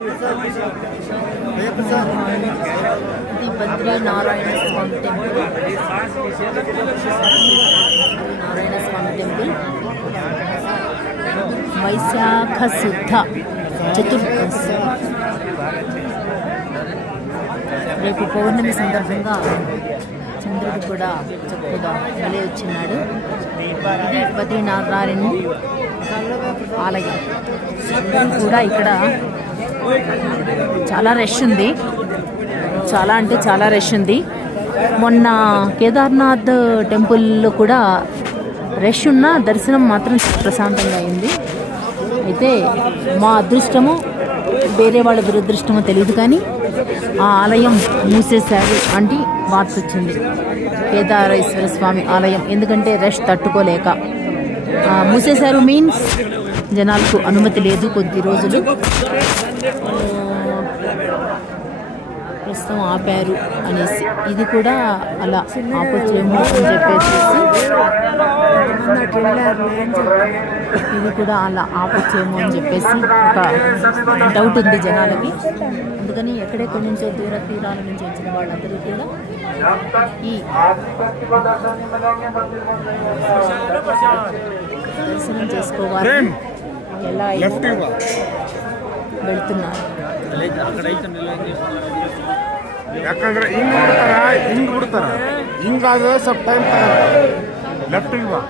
The Badrinarayana Swami temple. Narayana Swami temple వైశాఖ శుద్ధ చతుర్దశి రేపు పౌర్ణమి సందర్భంగా చంద్రుడు కూడా చక్కగా వెలి వచ్చినాడు. ఇది బద్రీనారాయణ ఆలయం కూడా. ఇక్కడ చాలా రష్ ఉంది, చాలా అంటే చాలా రష్ ఉంది. మొన్న కేదార్నాథ్ టెంపుల్లో కూడా రష్ ఉన్న దర్శనం మాత్రం ప్రశాంతంగా అయింది. అయితే మా అదృష్టము వేరే వాళ్ళ దురదృష్టమో తెలియదు, కానీ ఆ ఆలయం మూసేశారు అంటే వార్త వచ్చింది. కేదారేశ్వర స్వామి ఆలయం ఎందుకంటే రష్ తట్టుకోలేక మూసేశారు. మీన్స్ జనాలకు అనుమతి లేదు కొద్ది రోజులు. ప్రస్తుతం ఆపారు అనేసి ఇది కూడా అలా ఆపొచ్చేమో అని చెప్పేసి ఇది కూడా అలా ఆపొచ్చేమో అని చెప్పేసి ఒక డౌట్ ఉంది జనాలకి. అందుకని ఎక్కడెక్కడి నుంచో దూర తీరాల నుంచి వచ్చిన వాళ్ళందరూ కూడా ఈ దర్శనం చేసుకోవాలి. ఎలా వెళ్తున్నారు ಯಾಕಂದ್ರೆ ಹಿಂಗ್ ಬಿಡ್ತಾರ ಹಿಂಗಾದ್ರೆ ಸ್ವಲ್ಪ ಟೈಮ್ ಲೆಫ್ಟಿಗೆ ಬಾ.